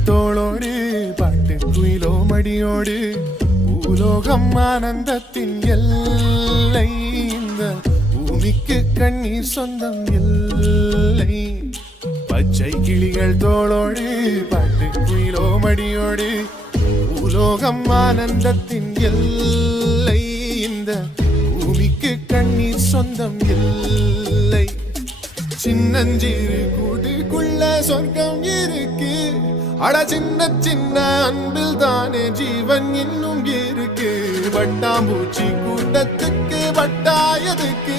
கிளிகள் தோளோடு பாட்டு குயிலோ மடியோடு பூலோகம் ஆனந்தத்தின் எல்லை இந்த பூமிக்கு கண்ணீர் சொந்தம் இல்லை. பச்சை கிளிகள் தோளோடு பாட்டு குயிலோ மடியோடு பூலோகம் ஆனந்தத்தின் எல்லை இந்த பூமிக்கு கண்ணீர் சொந்தம் இல்லை. சின்னஞ்சிறு கூட்டுக்குள்ள சொர்க்கம் இருக்கு, அட சின்ன சின்ன அன்பில் தானே ஜீவன் இன்னும் இருக்கு. வட்டாம்பூச்சி கூட்டத்துக்கு வட்டாயதுக்கு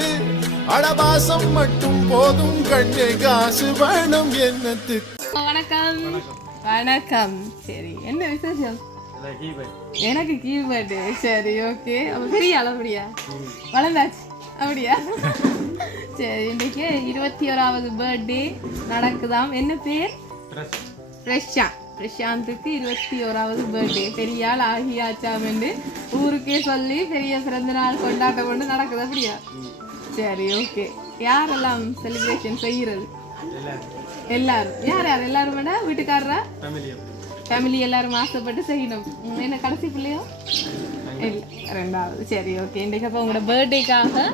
அடபாசம் மட்டும் போதும் கண்ணே, காசு வேணும் என்னத்துக்கு. வணக்கம். வணக்கம். சரி, என்ன விசேஷம்? எனக்கு கீபோர்டு. சரி, ஓகே. அப்ப பெரிய அளவுடியா வளர்ந்தாச்சு அப்படியா? சரி, இன்றைக்கு 21வது பர்த்டே நடக்குதாம். என்ன பேர்? பிரசாந்துக்கு 21வது பர்த்டே. பெரிய ஆள் ஆகியாச்சாம் என்று ஊருக்கே சொல்லி பெரிய பிறந்த நாள் கொண்டாட்டம் கொண்டு நடக்குது அப்படியா? சரி, ஓகே. யாரெல்லாம் செலிப்ரேஷன் செய்யறது? எல்லாரும். யார் யார்? எல்லாரும் வேணா வீட்டுக்காரரா ஃபேமிலி எல்லாரும் ஆசைப்பட்டு செய்யணும். என்ன கடைசி பிள்ளையோ? ரெண்டாவது. சரி, ஓகே. இன்றைக்கு அப்போ உங்களோட பர்த்டேக்காக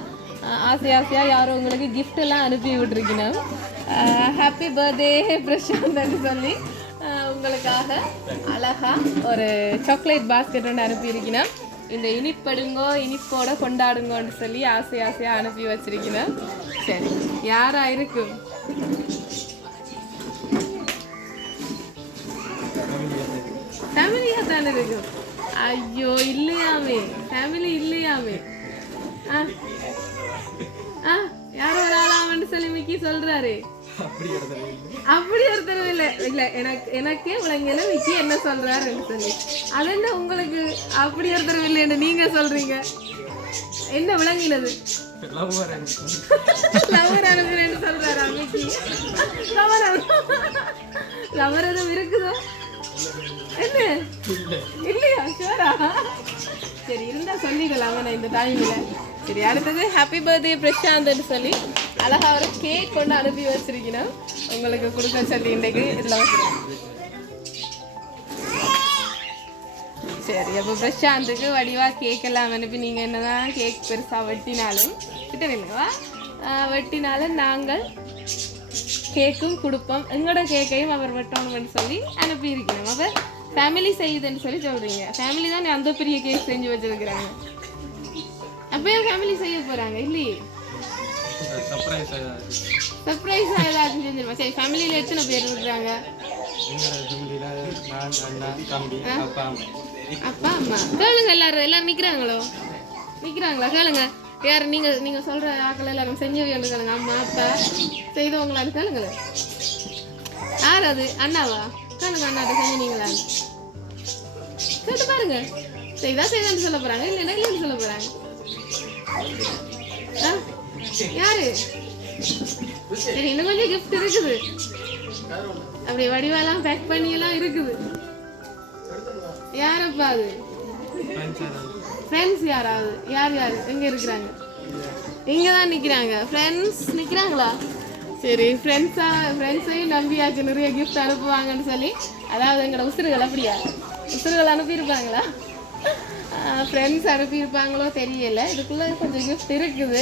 ஆசையாக யாரும் உங்களுக்கு கிஃப்ட் எல்லாம் அனுப்பி விட்டுருக்கணும். ஹாப்பி பர்த்டே பிரசாந்த்னு சொல்லி உங்களுக்காக அழகா ஒரு சாக்லேட் பாஸ்கெட் ஒன்று அனுப்பியிருக்கணும். இந்த இனிப்படுங்கோ இனிப்போட கொண்டாடுங்கன்னு சொல்லி ஆசையாக அனுப்பி வச்சிருக்கணும். சரி, யாரா இருக்கும்? ஃபேமிலியா தானே இருக்கும். ஐயோ, இல்லையாமே ஃபேமிலி இல்லையாமே. யாரோ ஒரு ஆளாமன்னு சொல்லி மிக்கி சொல்றாரு. அப்படி ஒருத்தர் இல்ல இல்ல, எனக்கே உலகல மிக்கி என்ன சொல்றாருன்னு சொல்லி. அது என்ன உங்களுக்கு அப்படி ஒருத்தர் இல்லைன்னு நீங்க சொல்றீங்க? என்ன விளங்கினது? லவர் அனுப்புறேன்னு சொல்றாரா மிக்கி? லவர் எதுவும் இருக்குதோ? என்ன இல்லையா? ஷூரா? சரி, இருந்தா சொல்லிக்கலாம் இந்த டைம்ல. சரி, அடுத்தது ஹாப்பி பர்த்டே பிரசாந்த்னு சொல்லி அழகா ஒரு கேக் கொண்டு அனுப்பி வச்சிருக்கணும் உங்களுக்கு கொடுக்க சொல்லி. இன்றைக்கு இதில் சரி, அப்போ பிரசாந்துக்கு வடிவா கேக் எல்லாம் அனுப்பி நீங்கள் என்னதான் கேக் பெருசாக வெட்டினாலும் கிட்ட இல்லைவா வெட்டினாலும் நாங்கள் கேக்கும் கொடுப்போம். எங்களோட கேக்கையும் அவர் வெட்டணும்னு சொல்லி அனுப்பி இருக்கணும். அவர் ஃபேமிலி செய்யுதுன்னு சொல்லி சொல்றீங்க. ஃபேமிலி தான் அந்த பெரிய கேக் செஞ்சு வச்சிருக்கிறாங்க. அப்பயும் ஃபேமிலி செய்ய போறாங்க இல்லையே? சர்ப்ரைஸ் ஏதாச்சும் செஞ்சிருமா? சரி, ஃபேமிலியில எத்தனை பேர் இருக்கிறாங்க? அப்பா அம்மா. கேளுங்க, எல்லாரும் நிக்கிறாங்களோ? நிக்கிறாங்களா? கேளுங்க. யார்? நீங்க சொல்ற ஆக்கள் எல்லாரும் செஞ்சு கேளுங்க. அம்மா அப்பா செய்தவங்களான்னு கேளுங்களேன். யார் அது? அண்ணாவா? கேளுங்க, அண்ணாட்ட செஞ்சீங்களான்னு கேட்டு பாருங்க. செய்தான்னு சொல்ல போறாங்க, இல்லைன்னா இல்லைன்னு சொல்ல போறாங்க. யாரு? சரி, இன்னும் கொஞ்சம் கிஃப்ட் இருக்குது. அப்படி வடிவாலாம் பேக் பண்ணி எல்லாம் இருக்குது. யாரப்பா அது? ஃப்ரெண்ட்ஸ் யாராவது? யார் எங்க இருக்கிறாங்க? இங்கதான் நிக்கிறாங்க. ஃப்ரெண்ட்ஸ் நிக்கிறாங்களா? சரி, ஃப்ரெண்ட்ஸையும் நம்பியாச்சு நிறைய கிஃப்ட் அனுப்புவாங்கன்னு சொல்லி. அதாவது எங்களோட உசுறுகள் அப்படியா? உசுறுகள் அனுப்பியிருப்பாங்களா? ஃப்ரெண்ட்ஸ் அனுப்பியிருப்பாங்களோ தெரியல. இதுக்குள்ள கொஞ்சம் கிஃப்ட் இருக்குது.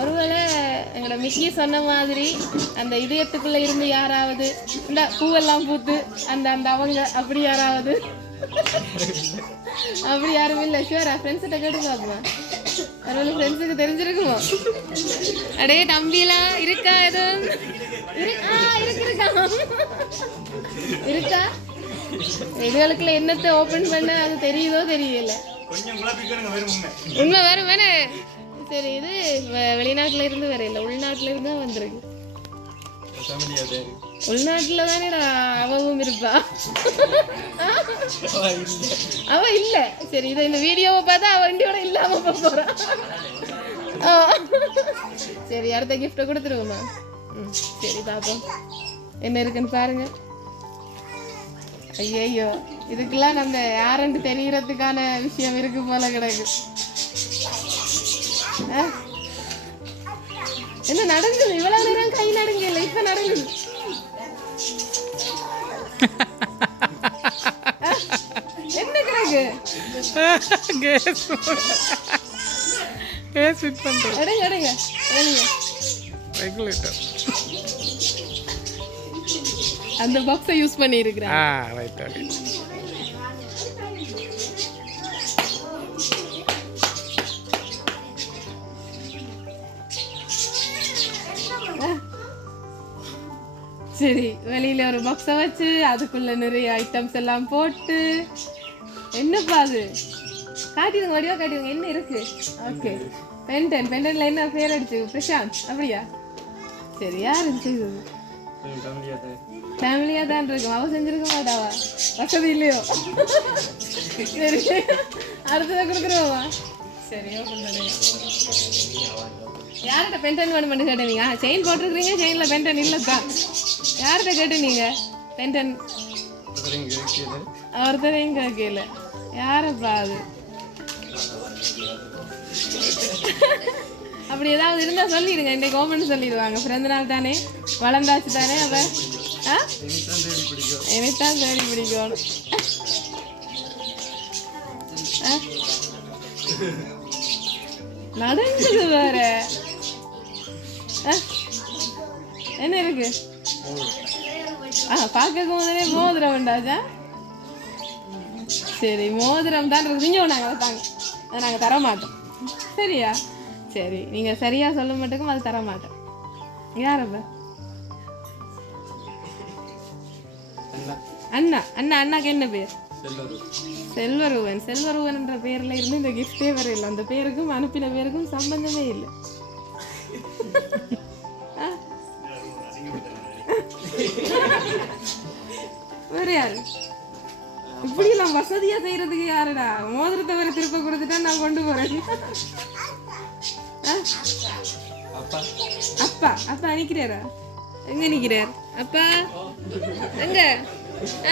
ஒருவேளை எங்களோட மிக்கி சொன்ன மாதிரி அந்த இதயத்துக்குள்ள இருந்து யாராவது இந்த பூவெல்லாம் பூத்து அந்த அந்த அவங்க அப்படி யாராவது? அப்படி யாரும் இல்லை. ஷூரா? ஃப்ரெண்ட்ஸ்கிட்ட கேட்டு பார்ப்போம். ஒருவேளை ஃப்ரெண்ட்ஸுக்கு தெரிஞ்சிருக்குமோ? அடே தம்பிலாம் இருக்கா? எதுவும் இருக்கா? இதுகளுக்குள்ள என்னத்தை ஓபன் பண்ண அது தெரியுதோ தெரியல. உண்மை வேறு வேணே. சரி, இது வெளிநாட்டுல இருந்து வேற இல்லை, உள்நாட்டுல இருந்து தான் வந்திருக்கு. உள்நாட்டுல தானே அவவும் இருப்பா. அவ இல்ல. சரி, இதை இந்த வீடியோவை பார்த்தா அவ வண்டியோட இல்லாம போறான். சரி, அடுத்த கிஃப்ட கொடுத்துருவோமா? சரி, பாப்போம் என்ன இருக்குன்னு பாருங்க. ஐயோ, இதுக்கெல்லாம் நம்ம யாருன்னு தெரியறதுக்கான விஷயம் இருக்கு போல கிடக்கு. என்ன நடக்குது? இவ்வளவு நேரம் கை நடுங்க இல்லை, இப்ப நடக்குது. என்ன கிடக்கு கேஸ் ஃபிட் பண்ணுறோம். எடுங்க எடுங்க எடுங்க. ரெகுலேட்டர். அந்த பாக்ஸை யூஸ் பண்ணி இருக்கிறேன். Right right. சரி, வெளியில ஒரு பாக்ஸை வச்சு அதுக்குள்ள நிறைய ஐட்டம்ஸ் எல்லாம் போட்டு, என்னப்பா அது காட்டிடுங்க, வடிவா காட்டிடுங்க, என்ன இருக்கு? ஓகே, பென்டன்ல என்ன பேர் அடிச்சு? பிரசாந்த், அப்படியா? சரி, யார் இருந்துச்சு? ஃபேமிலியா தான் இருக்கும். அவ செஞ்சிருக்க மாட்டாவா? வசதி இல்லையோ? சரி, அடுத்ததை கொடுக்குறோமா? சரி, ஓப்பன் பண்ணுங்க. யார்கிட்ட பென்டன் வேணுமென்னு கேட்டீங்க? செயின் போட்டிருக்கிறீங்க, செயின்ல பென்டன் இல்லக்கா. யார்கிட்ட கேட்டு நீங்க பென்டன்? ஒருத்தரையும் கேட்கல. யாரப்பா அது? அப்படி ஏதாவது இருந்தா சொல்லிடுங்க, இன்னைக்கு ஓப்பன் சொல்லிடுவாங்க. பிறந்த நாள் தானே, வளர்ந்தாச்சு தானே. அவ எனக்குத்தான் தேடி பிடிக்கணும். நடந்தது வேற என்ன இருக்கு? பார்க்க முதலே மோதிரம் உண்டாச்சா? சரி, மோதிரம் தான் இருக்கு. நாங்கள் தாங்க, அதை நாங்கள் தர மாட்டோம். சரியா? சரி, நீங்கள் சரியா சொல்ல மாட்டேங்க, அது தர மாட்டோம். யாரப்ப? அண்ணா. அண்ணாக்கு என்ன பேர்? செல்வரூவன். செல்வரூவன் என்ற பேர்ல இருந்து இந்த கிஃப்டே வரையில. அந்த பேருக்கும் அனுப்பின பேருக்கும் சம்பந்தமே இல்லை. வேற யாரு? இப்படி எல்லாம் வசதியா செய்யறதுக்கு யாருடா? மோதிரத்தை வேற திருப்ப கொடுத்துட்டா நான் கொண்டு போறேன். அப்பா அப்பா நிக்கிறாரா? எங்க நிக்கிறார் அப்பா? எங்க?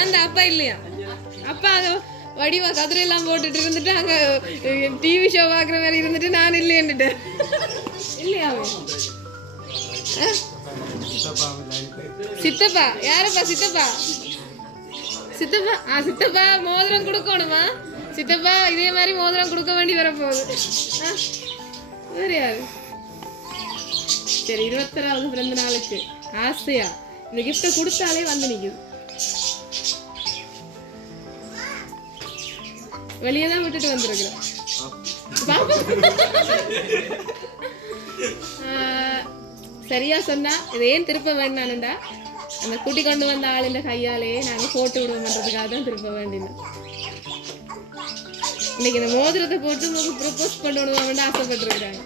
அந்த அப்பா இல்லையா? அப்பா அங்க வடிவா கதிரையெல்லாம் போட்டுட்டு இருந்துட்டு அங்க டிவி ஷோ பாக்குற மாதிரி இருந்துட்டு நான் இல்லையன்னுட்டேன். இல்லையா? சித்தப்பா? யாரப்பா சித்தப்பா? சித்தப்பா? சித்தப்பா மோதிரம் கொடுக்கணுமா? சித்தப்பா இதே மாதிரி மோதிரம் கொடுக்க வேண்டி வரப்போகுது. வேற யாரு? சரி, 21வது பிறந்த நாளுக்கு ஆசையா இந்த கிஃப்டை கொடுத்தாலே வந்து நிக்குது. வெளியே தான் விட்டுட்டு வந்திருக்கிறேன். சரியா சொன்னா, இது ஏன் திருப்ப வேண்டானுண்டா, அந்த குட்டி கொண்டு வந்த ஆளுந்த கையாலேயே நாங்க போட்டு விடுவோம்ன்றதுக்காக தான் திருப்ப வேண்டினோம். இன்னைக்கு இந்த மோதிரத்தை போட்டு உங்களுக்கு ப்ரொபோஸ் பண்ண விடுவோம்னு ஆசைப்பட்டுருக்காங்க.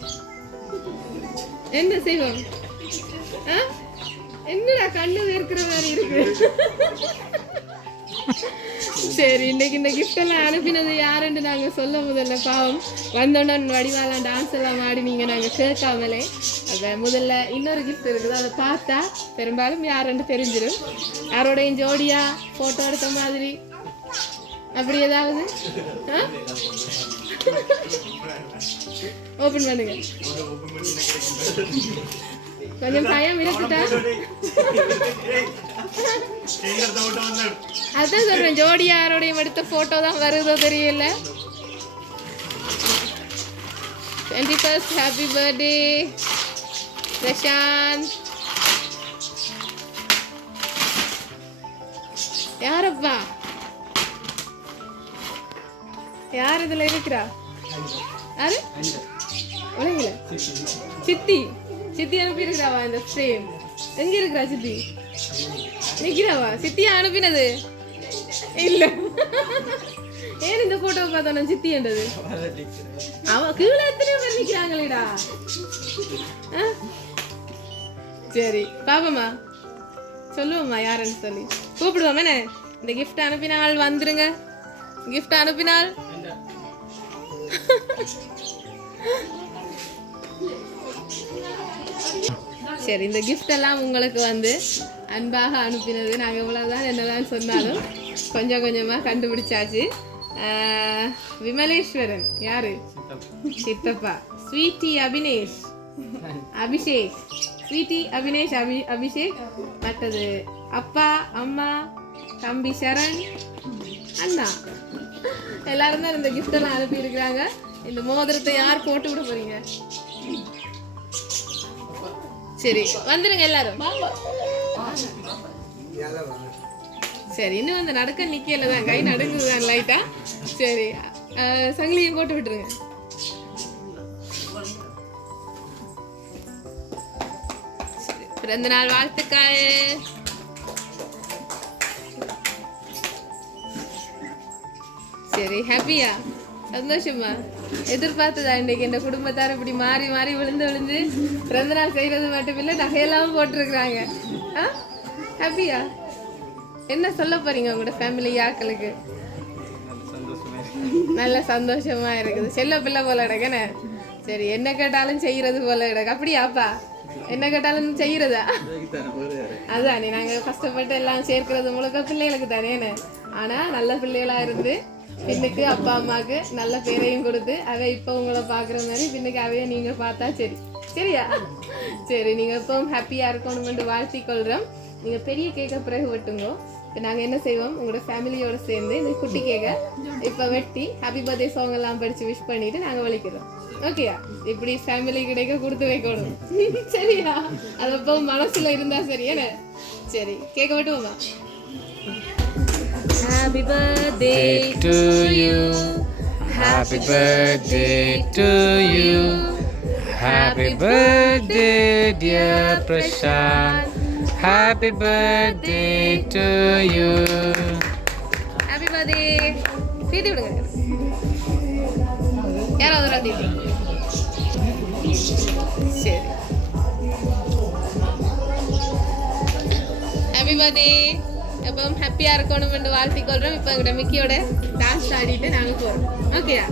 என்ன செய்வோம்? என்னடா கண்ணு வேர்க்கிற மாதிரி இருக்கு? சரி, இன்னைக்கு இந்த கிஃப்ட் எல்லாம் அனுப்பினது யாருன்னு நாங்க சொல்ல முதல்ல பாவம் வந்தோன்னு வடிவாலாம் டான்ஸ் எல்லாம் ஆடி நீங்க நாங்க கேட்காமலே. அத முதல்ல இன்னொரு கிஃப்ட் இருக்குது, அதை பார்த்தா பெரும்பாலும் யாருன்னு தெரிஞ்சிடும். யாரோடையும் ஜோடியா போட்டோ எடுத்த மாதிரி அப்படி ஏதாவது ஓபன் பண்ணுங்க. கொஞ்சம் பயம் இருக்குதா? அதான் சொல்றேன், ஜோடி யாரோடையும் எடுத்த போட்டோ தான் வருதோ தெரியல. 21st happy birthday Prashanth. யாரப்பா? யார் இதுல இருக்கிறா? யாரு? உலகில சித்தி. சித்தி அனுப்பி இருக்கிறாவா இந்த ஃப்ரேம்? எங்க இருக்கிறா சித்தி? நிக்கிறாவா? சித்தியா அனுப்பினது இல்ல. ஏன் இந்த போட்டோ பார்த்தோம் சித்தி என்றது? அவ கீழே எத்தனை பேர் நிக்கிறாங்களேடா. சரி, பாப்பமா சொல்லுவோம்மா யாருன்னு சொல்லி கூப்பிடுவோம். என்ன இந்த கிஃப்ட் அனுப்பினால் வந்துருங்க. கிஃப்ட் அனுப்பினால் சரி, இந்த கிஃப்ட் எல்லாம் உங்களுக்கு வந்து அன்பாக அனுப்பினது. நாங்கள் இவ்வளோதான் என்னதான் சொன்னாலும் கொஞ்சம் கொஞ்சமாக கண்டுபிடிச்சாச்சு. விமலேஸ்வரன் யாரு? சித்தப்பா. ஸ்வீட்டி அபினேஷ் அபிஷேக். ஸ்வீட்டி அபினேஷ் அபிஷேக். மற்றது அப்பா, அம்மா, தம்பி சரண், அண்ணா எல்லாரும் தான் இந்த gift எல்லாம் அனுப்பி இருக்கிறாங்க. இந்த மோதிரத்தை யார் போட்டு விட போறீங்க? சரி வந்துருங்க எல்லாரும். சரி இன்னும் வந்து நடக்க நிக்கல தான், கை நடுங்குதான் லைட்டா. சரி சங்கிலியும் போட்டு விட்டுருங்க. சரி, பிறந்த நாள் வாழ்த்துக்கள். சரி ஹாப்பியா, சந்தோஷமா? எதிர்பார்த்ததா இன்னைக்கு இந்த குடும்பத்தார் இப்படி மாறி மாறி விழுந்து விழுந்து பிறந்த நாள் செய்யறது மட்டும் இல்லை நகையெல்லாம் போட்டிருக்கிறாங்க. ஹாப்பியா? என்ன சொல்ல போறீங்க உங்களோட ஃபேமிலி ஆக்களுக்கு? நல்ல சந்தோஷமா இருக்குது. செல்ல பிள்ளை போல இடக்கண்ணே. சரி என்ன கேட்டாலும் செய்யறது போல இடக்கு. அப்படியாப்பா? என்ன கேட்டாலும் செய்யறதா? அதானே நாங்க கஷ்டப்பட்டு எல்லாம் சேர்க்கறது முழுக்க பிள்ளைகளுக்கு தானேன்னு. ஆனா நல்ல பிள்ளைகளா இருந்து பின்னுக்கு அப்பா அம்மாவுக்கு நல்ல பேரையும் கொடுத்து அவை இப்போ உங்களை பார்க்குற மாதிரி பின்னுக்கு அவையை நீங்க பார்த்தா சரி. சரியா? சரி நீங்க எப்பவும் ஹாப்பியா இருக்கணும்னு வாழ்த்தி கொள்றோம். நீங்க பெரிய கேக்க பிறகு வெட்டுங்க. இப்போ நாங்கள் என்ன செய்வோம், உங்களோட ஃபேமிலியோட சேர்ந்து இந்த குட்டி கேக்கை இப்போ வெட்டி ஹாப்பி பர்த்டே சாங் எல்லாம் படித்து விஷ் பண்ணிட்டு நாங்கள் வலிக்கிறோம். ஓகேயா? இப்படி ஃபேமிலி கிடைக்க கொடுத்து வைக்கணும். சரியா? அது அப்போ மனசுல இருந்தா சரியா? சரி கேக்க வெட்டுவோமா? Happy birthday to you. Happy birthday to you. Happy birthday dear Prashant. Happy birthday to you. Happy birthday. தீதி விடுங்க. யாராவது ஒரு தீதி. சரி. Happy birthday. எப்பவும் ஹாப்பியா இருக்கணும்னு வாழ்த்திக் கொள்றோம். இப்போ எங்கட மிக்கியோட டான்ஸ் ஆடிட்டு நாங்க போறோம். ஓகேயா?